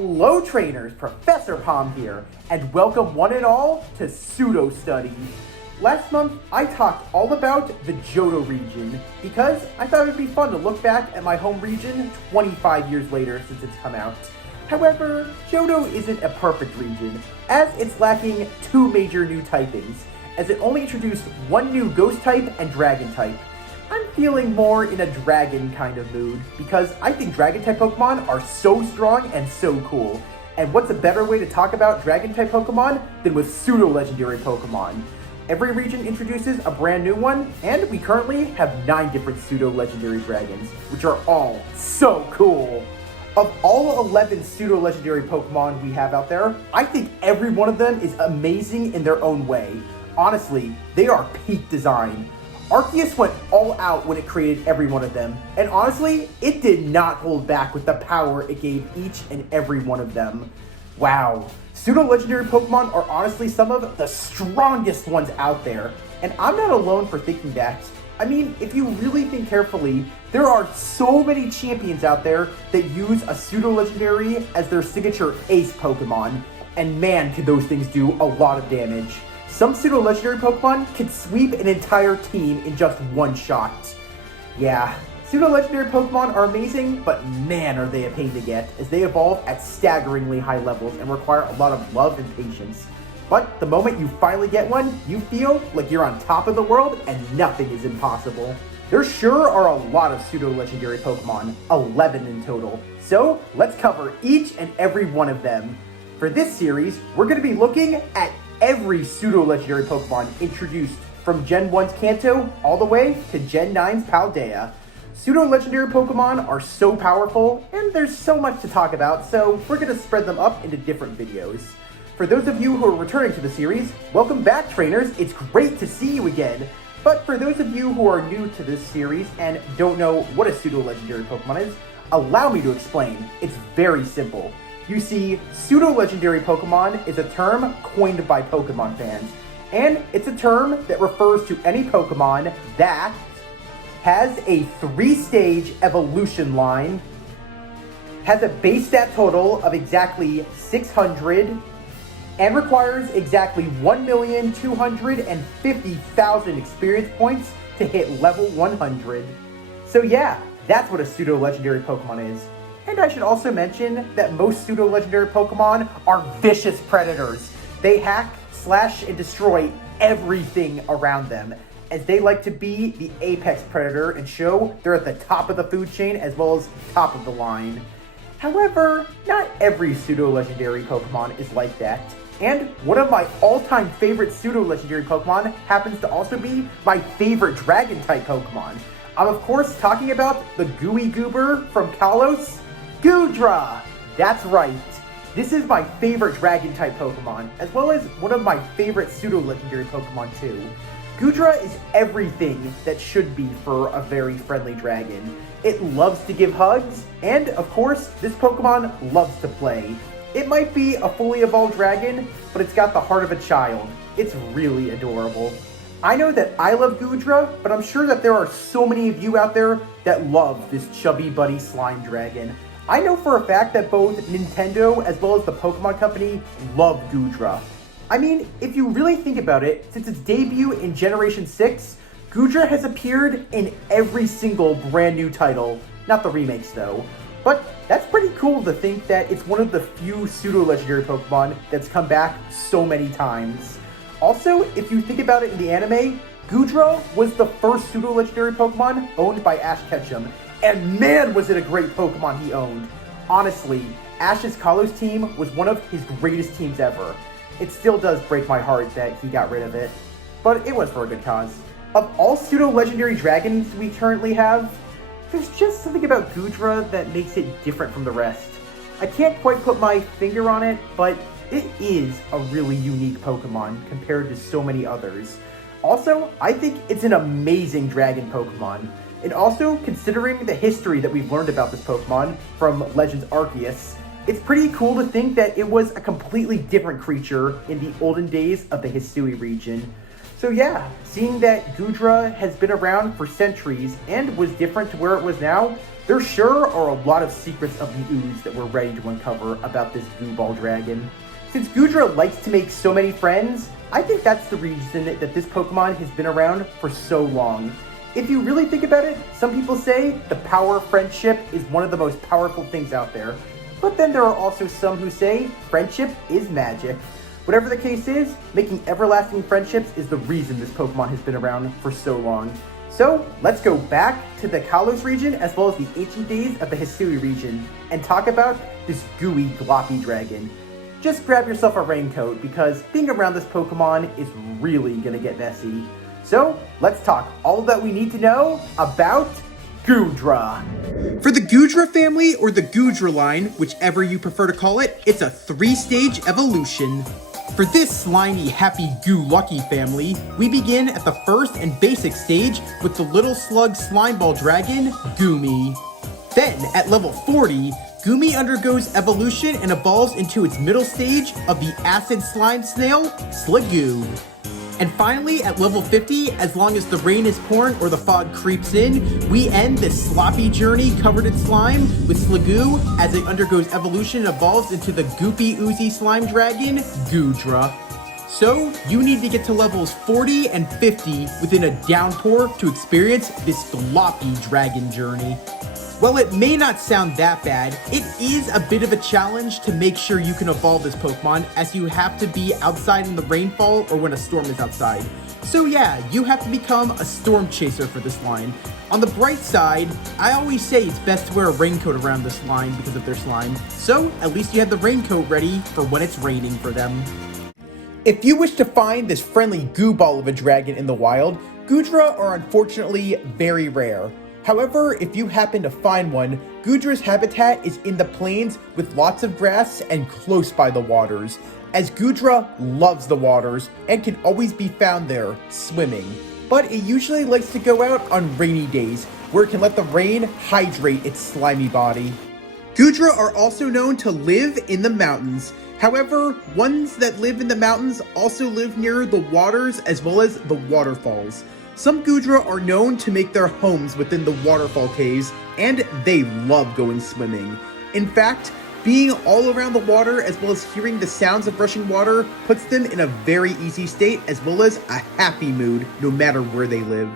Hello trainers, Professor Palm here, and welcome one and all to Pseudo Study. Last month, I talked all about the Johto region because I thought it would be fun to look back at my home region 25 years later since it's come out. However, Johto isn't a perfect region, as it's lacking two major new typings, as it only introduced one new ghost type and dragon type. I'm feeling more in a dragon kind of mood, because I think dragon-type Pokemon are so strong and so cool. And what's a better way to talk about dragon-type Pokemon than with pseudo-legendary Pokemon? Every region introduces a brand new one, and we currently have 9 different pseudo-legendary dragons, which are all so cool. Of all 11 pseudo-legendary Pokemon we have out there, I think every one of them is amazing in their own way. Honestly, they are peak design. Arceus went all out when it created every one of them, and honestly, it did not hold back with the power it gave each and every one of them. Wow, pseudo-legendary Pokemon are honestly some of the strongest ones out there, and I'm not alone for thinking that. I mean, if you really think carefully, there are so many champions out there that use a pseudo-legendary as their signature ace Pokemon, and man, can those things do a lot of damage. Some pseudo-legendary Pokemon can sweep an entire team in just one shot. Yeah, pseudo-legendary Pokemon are amazing, but man are they a pain to get, as they evolve at staggeringly high levels and require a lot of love and patience. But the moment you finally get one, you feel like you're on top of the world and nothing is impossible. There sure are a lot of pseudo-legendary Pokemon, 11 in total, so let's cover each and every one of them. For this series, we're going to be looking at every pseudo-legendary Pokemon introduced from Gen 1's Kanto all the way to Gen 9's Paldea. Pseudo-legendary Pokemon are so powerful, and there's so much to talk about, so we're going to spread them up into different videos. For those of you who are returning to the series, welcome back trainers, it's great to see you again. But for those of you who are new to this series and don't know what a pseudo-legendary Pokemon is, allow me to explain. It's very simple. You see, pseudo-legendary Pokemon is a term coined by Pokemon fans, and it's a term that refers to any Pokemon that has a 3-stage evolution line, has a base stat total of exactly 600, and requires exactly 1,250,000 experience points to hit level 100. So yeah, that's what a pseudo-legendary Pokemon is. And I should also mention that most pseudo-legendary Pokemon are vicious predators. They hack, slash, and destroy everything around them, as they like to be the apex predator and show they're at the top of the food chain as well as top of the line. However, not every pseudo-legendary Pokemon is like that. And one of my all-time favorite pseudo-legendary Pokemon happens to also be my favorite Dragon-type Pokemon. I'm of course talking about the Gooey goober from Kalos, Goodra! That's right. This is my favorite Dragon-type Pokemon, as well as one of my favorite pseudo-legendary Pokemon too. Goodra is everything that should be for a very friendly dragon. It loves to give hugs, and of course, this Pokemon loves to play. It might be a fully evolved dragon, but it's got the heart of a child. It's really adorable. I know that I love Goodra, but I'm sure that there are so many of you out there that love this chubby buddy slime dragon. I know for a fact that both Nintendo as well as the Pokemon Company love Goodra. I mean, if you really think about it, since its debut in Generation 6, Goodra has appeared in every single brand new title. Not the remakes though. But that's pretty cool to think that it's one of the few pseudo-legendary Pokemon that's come back so many times. Also, if you think about it in the anime, Goodra was the first pseudo-legendary Pokemon owned by Ash Ketchum, and man was it a great Pokemon he owned. Honestly, Ash's Kalos team was one of his greatest teams ever. It still does break my heart that he got rid of it, but it was for a good cause. Of all pseudo-legendary dragons we currently have, there's just something about Goodra that makes it different from the rest. I can't quite put my finger on it, but it is a really unique Pokemon compared to so many others. Also, I think it's an amazing dragon Pokemon. And also, considering the history that we've learned about this Pokemon from Legends Arceus, it's pretty cool to think that it was a completely different creature in the olden days of the Hisui region. So yeah, seeing that Goodra has been around for centuries and was different to where it was now, there sure are a lot of secrets of the ooze that we're ready to uncover about this goo ball dragon. Since Goodra likes to make so many friends, I think that's the reason that this Pokemon has been around for so long. If you really think about it, some people say the power of friendship is one of the most powerful things out there. But then there are also some who say friendship is magic. Whatever the case is, making everlasting friendships is the reason this Pokemon has been around for so long. So let's go back to the Kalos region as well as the ancient days of the Hisuian region and talk about this gooey gloppy dragon. Just grab yourself a raincoat because being around this Pokemon is really gonna get messy. So let's talk all that we need to know about Goodra. For the Goodra family or the Goodra line, whichever you prefer to call it, it's a 3-stage evolution. For this slimy, happy, goo-lucky family, we begin at the first and basic stage with the little slug slimeball dragon, Gooey. Then, at level 40, Gooey undergoes evolution and evolves into its middle stage of the acid slime snail, Slagoo. And finally, at level 50, as long as the rain is pouring or the fog creeps in, we end this sloppy journey covered in slime with Slagoo as it undergoes evolution and evolves into the goopy oozy slime dragon, Goodra. So, you need to get to levels 40 and 50 within a downpour to experience this gloppy dragon journey. While it may not sound that bad, it is a bit of a challenge to make sure you can evolve this Pokemon, as you have to be outside in the rainfall or when a storm is outside. So yeah, you have to become a storm chaser for this line. On the bright side, I always say it's best to wear a raincoat around this line because of their slime, so at least you have the raincoat ready for when it's raining for them. If you wish to find this friendly goo ball of a dragon in the wild, Goodra are unfortunately very rare. However, if you happen to find one, Goodra's habitat is in the plains with lots of grass and close by the waters, as Goodra loves the waters and can always be found there, swimming. But it usually likes to go out on rainy days, where it can let the rain hydrate its slimy body. Goodra are also known to live in the mountains. However, ones that live in the mountains also live near the waters as well as the waterfalls. Some Goodra are known to make their homes within the waterfall caves, and they love going swimming. In fact, being all around the water as well as hearing the sounds of rushing water puts them in a very easy state as well as a happy mood no matter where they live.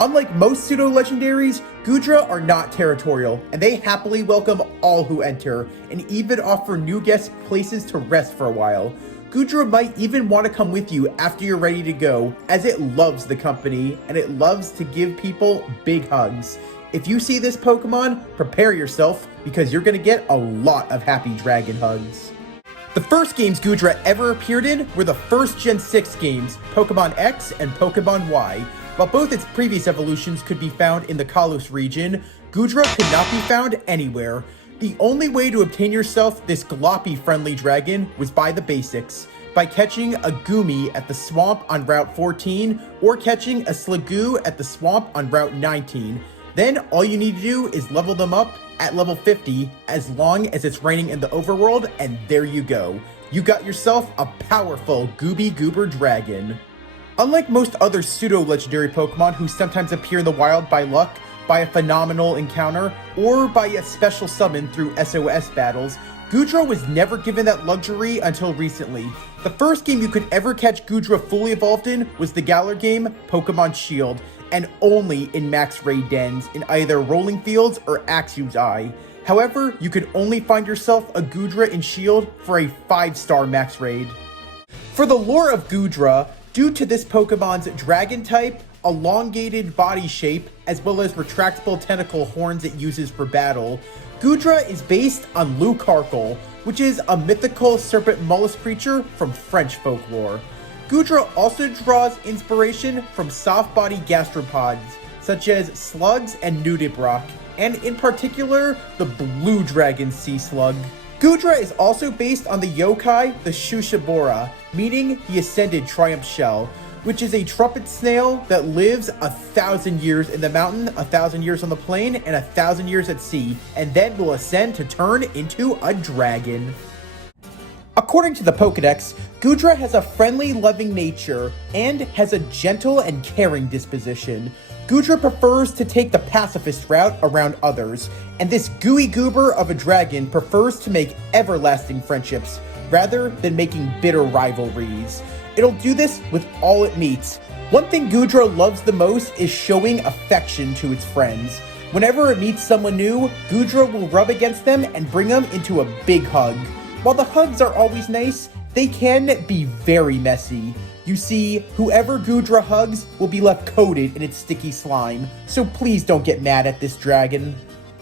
Unlike most pseudo-legendaries, Goodra are not territorial, and they happily welcome all who enter, and even offer new guests places to rest for a while. Goodra might even want to come with you after you're ready to go, as it loves the company, and it loves to give people big hugs. If you see this Pokemon, prepare yourself, because you're going to get a lot of happy dragon hugs. The first games Goodra ever appeared in were the first Gen 6 games, Pokemon X and Pokemon Y. While both its previous evolutions could be found in the Kalos region, Goodra could not be found anywhere. The only way to obtain yourself this gloppy-friendly dragon was by the basics, by catching a Gooey at the swamp on Route 14, or catching a Slagoo at the swamp on Route 19. Then all you need to do is level them up at level 50, as long as it's raining in the overworld, and there you go. You got yourself a powerful goober dragon. Unlike most other pseudo-legendary Pokemon who sometimes appear in the wild by luck, by a phenomenal encounter, or by a special summon through SOS battles, Goodra was never given that luxury until recently. The first game you could ever catch Goodra fully evolved in was the Galar game, Pokemon Shield, and only in max raid dens in either Rolling Fields or Axew's Eye. However, you could only find yourself a Goodra in Shield for a 5-star max raid. For the lore of Goodra, due to this Pokemon's dragon type, elongated body shape, as well as retractable tentacle horns it uses for battle, Goodra is based on Lucarcal, which is a mythical serpent mollusk creature from French folklore. Goodra also draws inspiration from soft-body gastropods, such as slugs and nudibranch, and in particular, the blue dragon sea slug. Goodra is also based on the yokai, the Shushabora, meaning the Ascended Triumph Shell, which is a trumpet snail that lives 1,000 years in the mountain, 1,000 years on the plain, and 1,000 years at sea, and then will ascend to turn into a dragon. According to the Pokédex, Goodra has a friendly, loving nature and has a gentle and caring disposition. Goodra prefers to take the pacifist route around others, and this gooey goober of a dragon prefers to make everlasting friendships rather than making bitter rivalries. It'll do this with all it meets. One thing Goodra loves the most is showing affection to its friends. Whenever it meets someone new, Goodra will rub against them and bring them into a big hug. While the hugs are always nice, they can be very messy. You see, whoever Goodra hugs will be left coated in its sticky slime, so please don't get mad at this dragon.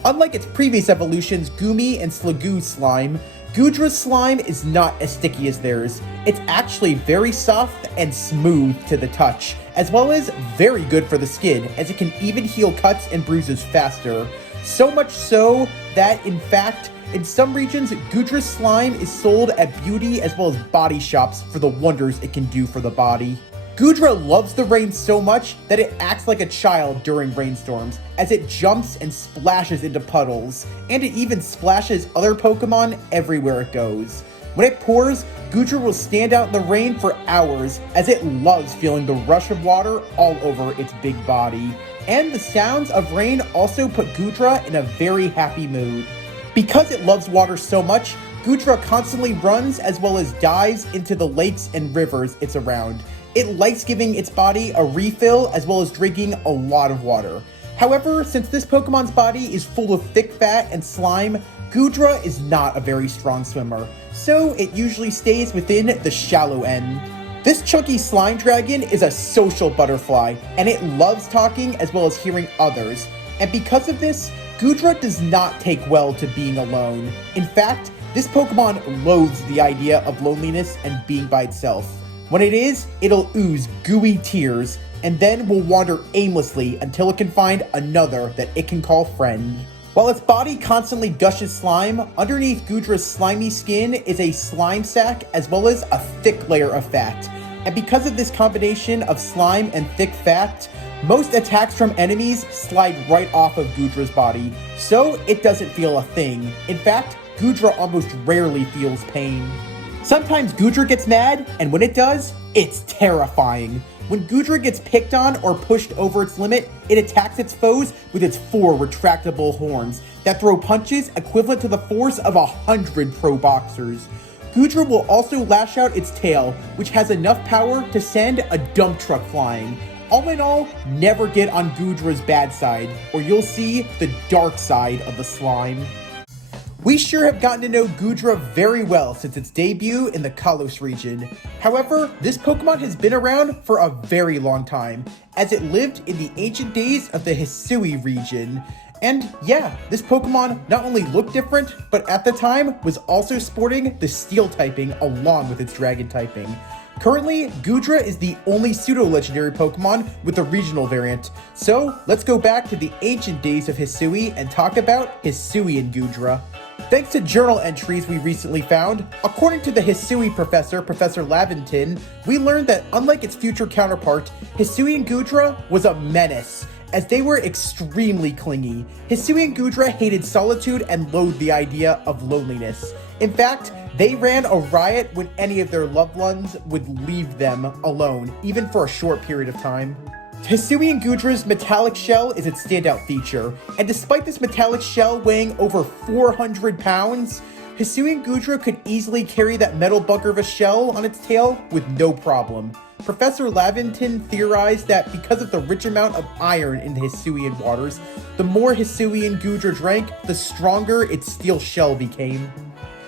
Unlike its previous evolutions, Gooey and Slagoo slime, Goodra's slime is not as sticky as theirs. It's actually very soft and smooth to the touch, as well as very good for the skin, as it can even heal cuts and bruises faster. So much so that, in fact, in some regions, Goodra's slime is sold at beauty as well as body shops for the wonders it can do for the body. Goodra loves the rain so much that it acts like a child during rainstorms, as it jumps and splashes into puddles, and it even splashes other Pokemon everywhere it goes. When it pours, Goodra will stand out in the rain for hours, as it loves feeling the rush of water all over its big body. And the sounds of rain also put Goodra in a very happy mood. Because it loves water so much, Goodra constantly runs as well as dives into the lakes and rivers it's around. It likes giving its body a refill as well as drinking a lot of water. However, since this Pokemon's body is full of thick fat and slime, Goodra is not a very strong swimmer, so it usually stays within the shallow end. This chunky slime dragon is a social butterfly, and it loves talking as well as hearing others. And because of this, Goodra does not take well to being alone. In fact, this Pokemon loathes the idea of loneliness and being by itself. When it is, it'll ooze gooey tears, and then will wander aimlessly until it can find another that it can call friend. While its body constantly gushes slime, underneath Goodra's slimy skin is a slime sac as well as a thick layer of fat. And because of this combination of slime and thick fat, most attacks from enemies slide right off of Goodra's body, so it doesn't feel a thing. In fact, Goodra almost rarely feels pain. Sometimes Goodra gets mad, and when it does, it's terrifying. When Goodra gets picked on or pushed over its limit, it attacks its foes with its 4 retractable horns that throw punches equivalent to the force of 100 pro boxers. Goodra will also lash out its tail, which has enough power to send a dump truck flying. All in all, never get on Goodra's bad side, or you'll see the dark side of the slime. We sure have gotten to know Goodra very well since its debut in the Kalos region. However, this Pokemon has been around for a very long time, as it lived in the ancient days of the Hisuian region. And yeah, this Pokemon not only looked different, but at the time was also sporting the Steel typing along with its Dragon typing. Currently, Goodra is the only pseudo-legendary Pokemon with a regional variant. So, let's go back to the ancient days of Hisui and talk about Hisuian Goodra. Thanks to journal entries we recently found, according to the Hisui professor, Professor Laventon, we learned that unlike its future counterpart, Hisuian Goodra was a menace, as they were extremely clingy. Hisuian Goodra hated solitude and loathed the idea of loneliness. In fact, they ran a riot when any of their loved ones would leave them alone, even for a short period of time. Hisuian Goodra's metallic shell is its standout feature, and despite this metallic shell weighing over 400 pounds, Hisuian Goodra could easily carry that metal bunker of a shell on its tail with no problem. Professor Laventon theorized that because of the rich amount of iron in the Hisuian waters, the more Hisuian Goodra drank, the stronger its steel shell became.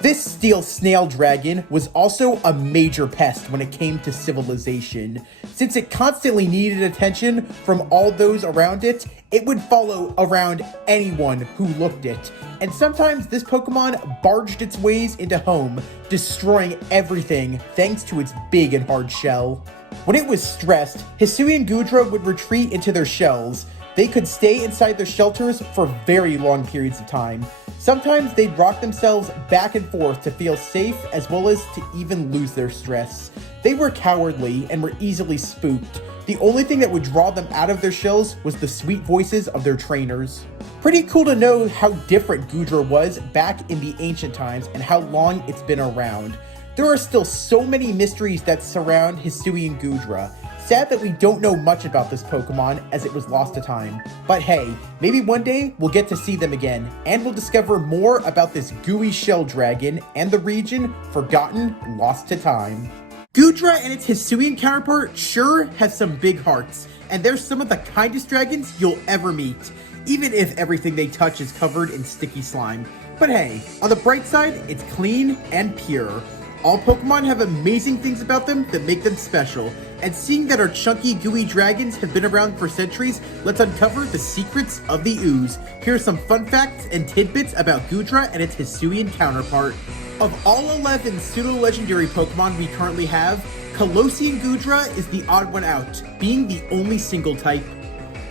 This steel snail dragon was also a major pest when it came to civilization. Since it constantly needed attention from all those around it, it would follow around anyone who looked it. And sometimes this Pokemon barged its ways into home, destroying everything thanks to its big and hard shell. When it was stressed, Hisuian Goodra would retreat into their shells. They could stay inside their shelters for very long periods of time. Sometimes they'd rock themselves back and forth to feel safe as well as to even lose their stress. They were cowardly and were easily spooked. The only thing that would draw them out of their shells was the sweet voices of their trainers. Pretty cool to know how different Goodra was back in the ancient times and how long it's been around. There are still so many mysteries that surround Hisuian Goodra. Sad that we don't know much about this Pokemon as it was lost to time. But hey, maybe one day we'll get to see them again, and we'll discover more about this gooey shell dragon and the region forgotten, lost to time. Goodra and its Hisuian counterpart sure has some big hearts, and they're some of the kindest dragons you'll ever meet, even if everything they touch is covered in sticky slime. But hey, on the bright side, it's clean and pure. All Pokemon have amazing things about them that make them special, and seeing that our chunky, gooey dragons have been around for centuries, let's uncover the secrets of the ooze. Here are some fun facts and tidbits about Goodra and its Hisuian counterpart. Of all 11 pseudo-legendary Pokemon we currently have, Hisuian Goodra is the odd one out, being the only single type.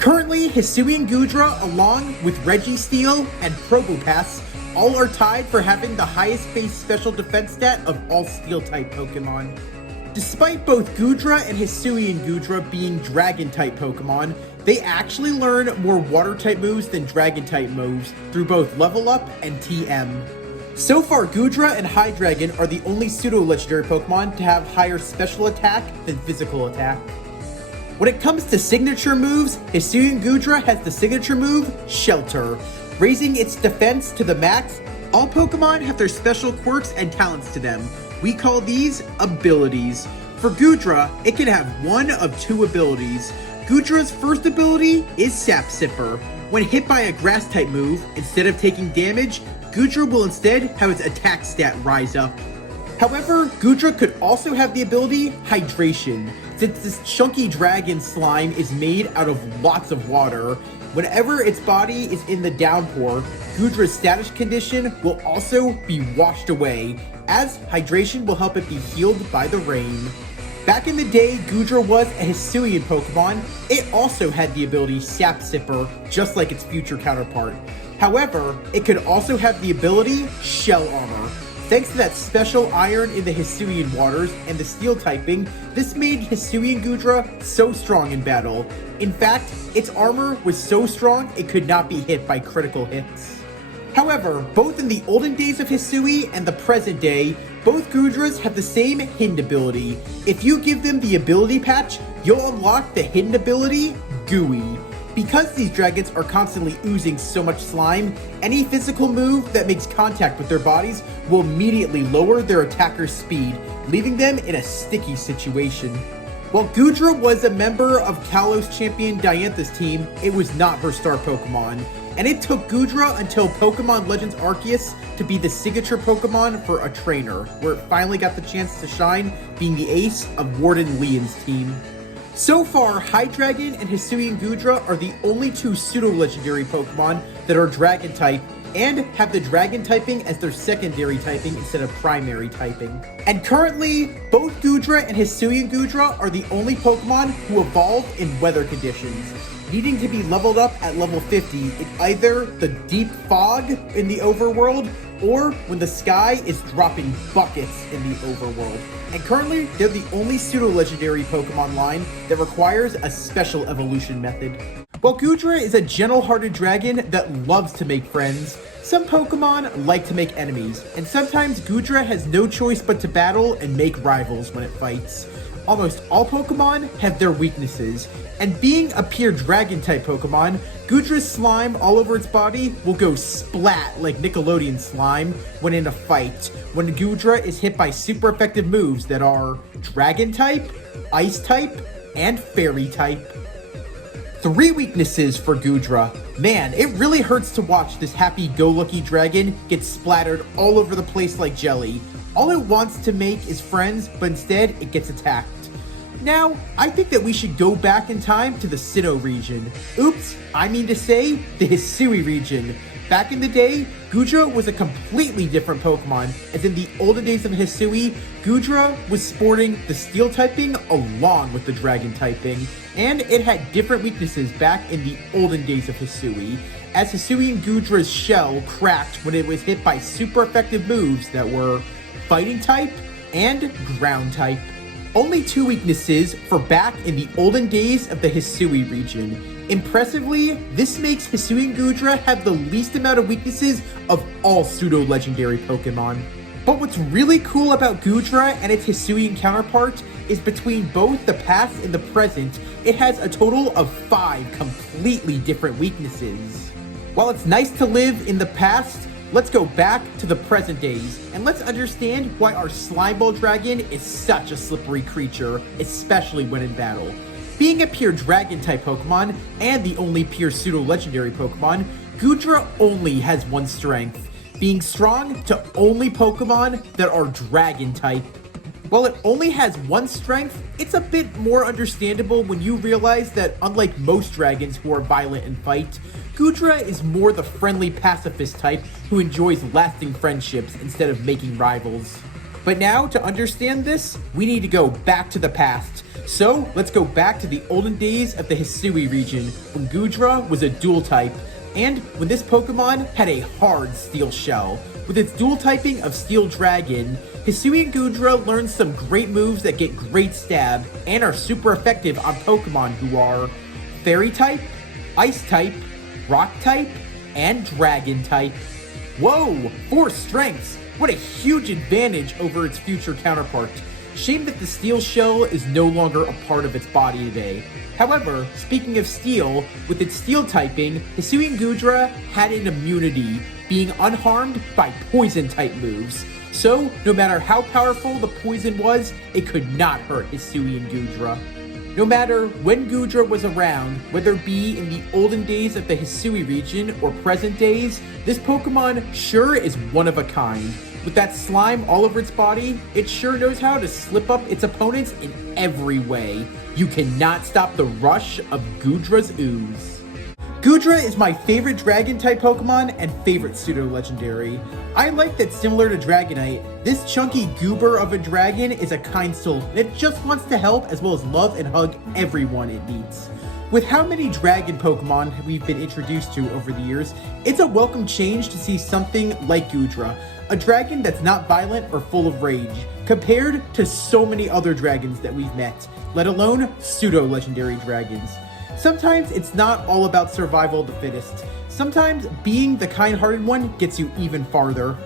Currently, Hisuian Goodra, along with Registeel and Probopass, all are tied for having the highest base special defense stat of all Steel-type Pokemon. Despite both Goodra and Hisuian Goodra being Dragon-type Pokemon, they actually learn more Water-type moves than Dragon-type moves through both Level Up and TM. So far, Goodra and Hydreigon are the only pseudo-legendary Pokemon to have higher special attack than physical attack. When it comes to signature moves, Hisuian Goodra has the signature move, Shelter. Raising its defense to the max, all Pokemon have their special quirks and talents to them. We call these abilities. For Goodra, it can have one of two abilities. Goodra's first ability is Sap Sipper. When hit by a grass-type move, instead of taking damage, Goodra will instead have its attack stat rise up. However, Goodra could also have the ability Hydration. Since this chunky dragon slime is made out of lots of water, whenever its body is in the downpour, Goodra's status condition will also be washed away, as hydration will help it be healed by the rain. Back in the day, Goodra was a Hisuian Pokemon. It also had the ability Sap Sipper, just like its future counterpart. However, it could also have the ability Shell Armor. Thanks to that special iron in the Hisuian waters and the steel typing, this made Hisuian Goodra so strong in battle. In fact, its armor was so strong it could not be hit by critical hits. However, both in the olden days of Hisui and the present day, both Goodras have the same hidden ability. If you give them the ability patch, you'll unlock the hidden ability, Gooey. Because these dragons are constantly oozing so much slime, any physical move that makes contact with their bodies will immediately lower their attacker's speed, leaving them in a sticky situation. While Goodra was a member of Kalos champion Diantha's team, it was not her star Pokemon, and it took Goodra until Pokemon Legends Arceus to be the signature Pokemon for a trainer, where it finally got the chance to shine, being the ace of Warden Leon's team. So far, Hydreigon and Hisuian Goodra are the only two pseudo-legendary Pokemon that are Dragon-type and have the Dragon typing as their secondary typing instead of primary typing. And currently, both Goodra and Hisuian Goodra are the only Pokemon who evolve in weather conditions, needing to be leveled up at level 50 in either the deep fog in the overworld or when the sky is dropping buckets in the overworld. And currently, they're the only pseudo-legendary Pokemon line that requires a special evolution method. While Goodra is a gentle-hearted dragon that loves to make friends, some Pokemon like to make enemies, and sometimes Goodra has no choice but to battle and make rivals when it fights. Almost all Pokemon have their weaknesses, and being a pure Dragon-type Pokemon, Goodra's slime all over its body will go splat like Nickelodeon slime when in a fight, when Goodra is hit by super effective moves that are Dragon-type, Ice-type, and Fairy-type. 3 weaknesses for Goodra. Man, it really hurts to watch this happy-go-lucky dragon get splattered all over the place like jelly. All it wants to make is friends, but instead it gets attacked. Now, I think that we should go back in time to the Sinnoh region. Oops, I mean to say, the Hisui region. Back in the day, Goodra was a completely different Pokemon, as in the olden days of Hisui, Goodra was sporting the Steel typing along with the Dragon typing, and it had different weaknesses back in the olden days of Hisui, as Hisuian Goodra's shell cracked when it was hit by super effective moves that were Fighting type and Ground type. Only 2 weaknesses for back in the olden days of the Hisui region. Impressively, this makes Hisuian Goodra have the least amount of weaknesses of all pseudo-legendary Pokemon. But what's really cool about Goodra and its Hisuian counterpart is between both the past and the present, it has a total of 5 completely different weaknesses. While it's nice to live in the past, let's go back to the present days, and let's understand why our Slimeball Dragon is such a slippery creature, especially when in battle. Being a pure Dragon-type Pokemon, and the only pure pseudo-legendary Pokemon, Goodra only has one strength, being strong to only Pokemon that are Dragon-type. While it only has one strength, it's a bit more understandable when you realize that unlike most dragons who are violent in fight, Goodra is more the friendly pacifist type who enjoys lasting friendships instead of making rivals. But now, to understand this, we need to go back to the past. So, let's go back to the olden days of the Hisui region, when Goodra was a dual type, and when this Pokemon had a hard steel shell. With its dual typing of Steel Dragon, Hisuian Goodra learns some great moves that get great stab, and are super effective on Pokemon who are Fairy type, Ice type, Rock type, and Dragon type. Whoa! 4 strengths! What a huge advantage over its future counterpart. Shame that the steel shell is no longer a part of its body today. However, speaking of steel, with its steel typing, Hisuian Goodra had an immunity, being unharmed by poison type moves. So, no matter how powerful the poison was, it could not hurt Hisuian Goodra. No matter when Goodra was around, whether it be in the olden days of the Hisui region or present days, this Pokemon sure is one of a kind. With that slime all over its body, it sure knows how to slip up its opponents in every way. You cannot stop the rush of Goodra's ooze. Goodra is my favorite Dragon-type Pokemon and favorite pseudo-legendary. I like that similar to Dragonite, this chunky goober of a dragon is a kind soul that just wants to help as well as love and hug everyone it meets. With how many dragon Pokemon we've been introduced to over the years, it's a welcome change to see something like Goodra, a dragon that's not violent or full of rage, compared to so many other dragons that we've met, let alone pseudo-legendary dragons. Sometimes it's not all about survival of the fittest. Sometimes being the kind-hearted one gets you even farther.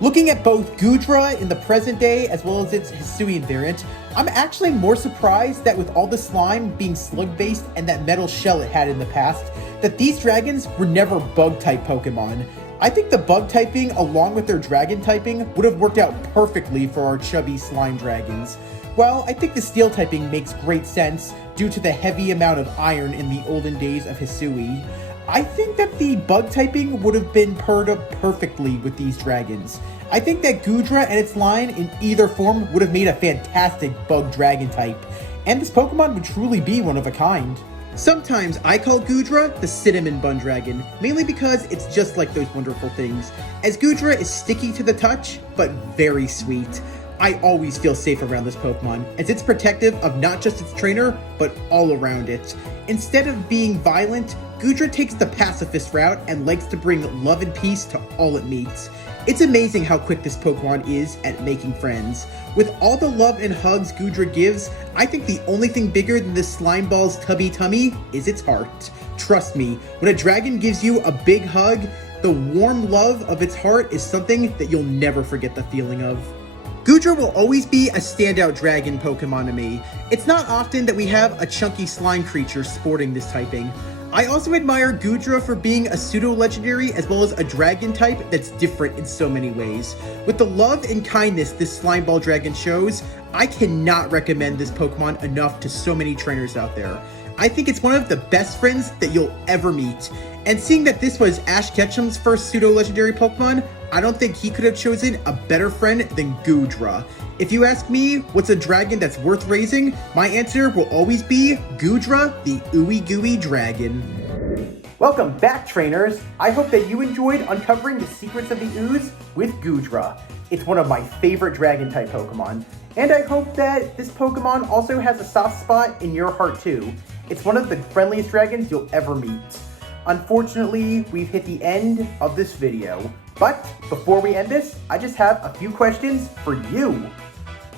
Looking at both Goodra in the present day as well as its Hisuian variant, I'm actually more surprised that with all the slime being slug-based and that metal shell it had in the past, that these dragons were never bug-type Pokemon. I think the bug typing along with their dragon typing would have worked out perfectly for our chubby slime dragons. While I think the steel typing makes great sense due to the heavy amount of iron in the olden days of Hisui, I think that the bug typing would have been paired up perfectly with these dragons. I think that Goodra and its line in either form would have made a fantastic bug dragon type, and this Pokemon would truly be one of a kind. Sometimes I call Goodra the cinnamon bun dragon, mainly because it's just like those wonderful things, as Goodra is sticky to the touch, but very sweet. I always feel safe around this Pokemon, as it's protective of not just its trainer, but all around it. Instead of being violent, Goodra takes the pacifist route and likes to bring love and peace to all it meets. It's amazing how quick this Pokemon is at making friends. With all the love and hugs Goodra gives, I think the only thing bigger than this Slimeball's tubby tummy is its heart. Trust me, when a dragon gives you a big hug, the warm love of its heart is something that you'll never forget the feeling of. Goodra will always be a standout dragon Pokemon to me. It's not often that we have a chunky slime creature sporting this typing. I also admire Goodra for being a pseudo-legendary as well as a dragon type that's different in so many ways. With the love and kindness this Slimeball Dragon shows, I cannot recommend this Pokemon enough to so many trainers out there. I think it's one of the best friends that you'll ever meet. And seeing that this was Ash Ketchum's first pseudo-legendary Pokemon, I don't think he could have chosen a better friend than Goodra. If you ask me what's a dragon that's worth raising, my answer will always be Goodra, the Ooey dragon. Welcome back, trainers. I hope that you enjoyed uncovering the secrets of the ooze with Goodra. It's one of my favorite dragon-type Pokemon, and I hope that this Pokemon also has a soft spot in your heart too. It's one of the friendliest dragons you'll ever meet. Unfortunately, we've hit the end of this video, but before we end this, I just have a few questions for you.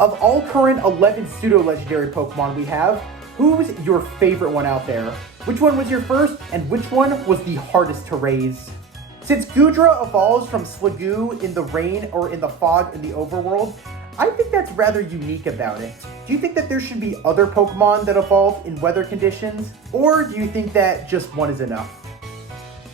Of all current 11 pseudo-legendary Pokemon we have, who's your favorite one out there? Which one was your first, and which one was the hardest to raise? Since Goodra evolves from Sliggoo in the rain or in the fog in the overworld, I think that's rather unique about it. Do you think that there should be other Pokemon that evolve in weather conditions, or do you think that just one is enough?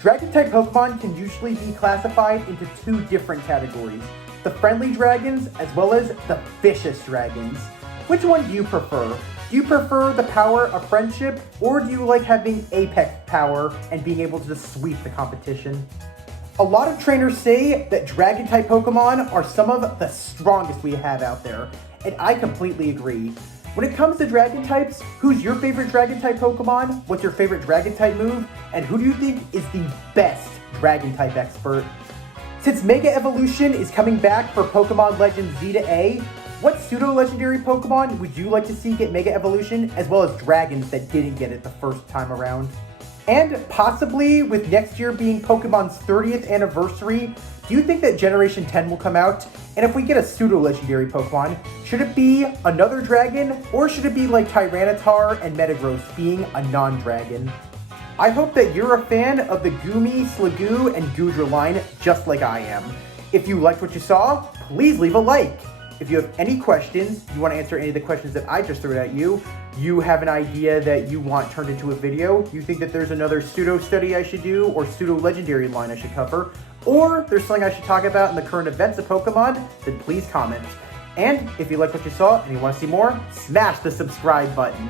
Dragon-type Pokemon can usually be classified into two different categories, the friendly dragons as well as the vicious dragons. Which one do you prefer? Do you prefer the power of friendship, or do you like having apex power and being able to just sweep the competition? A lot of trainers say that Dragon-type Pokemon are some of the strongest we have out there, and I completely agree. When it comes to Dragon types, who's your favorite Dragon-type Pokemon? What's your favorite Dragon-type move? And who do you think is the best Dragon-type expert? Since Mega Evolution is coming back for Pokemon Legends Z to A, what pseudo-legendary Pokemon would you like to see get Mega Evolution, as well as dragons that didn't get it the first time around? And possibly, with next year being Pokemon's 30th anniversary, do you think that Generation 10 will come out? And if we get a pseudo-legendary Pokemon, should it be another dragon, or should it be like Tyranitar and Metagross being a non-dragon? I hope that you're a fan of the Gooey, Sliggoo, and Goodra line, just like I am. If you liked what you saw, please leave a like. If you have any questions, you want to answer any of the questions that I just threw at you, you have an idea that you want turned into a video, you think that there's another pseudo study I should do, or pseudo legendary line I should cover, or there's something I should talk about in the current events of Pokemon, then please comment. And if you like what you saw and you want to see more, smash the subscribe button.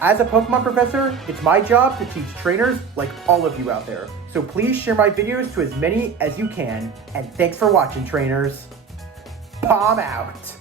As a Pokemon professor, it's my job to teach trainers like all of you out there. So please share my videos to as many as you can. And thanks for watching, trainers. Palm out.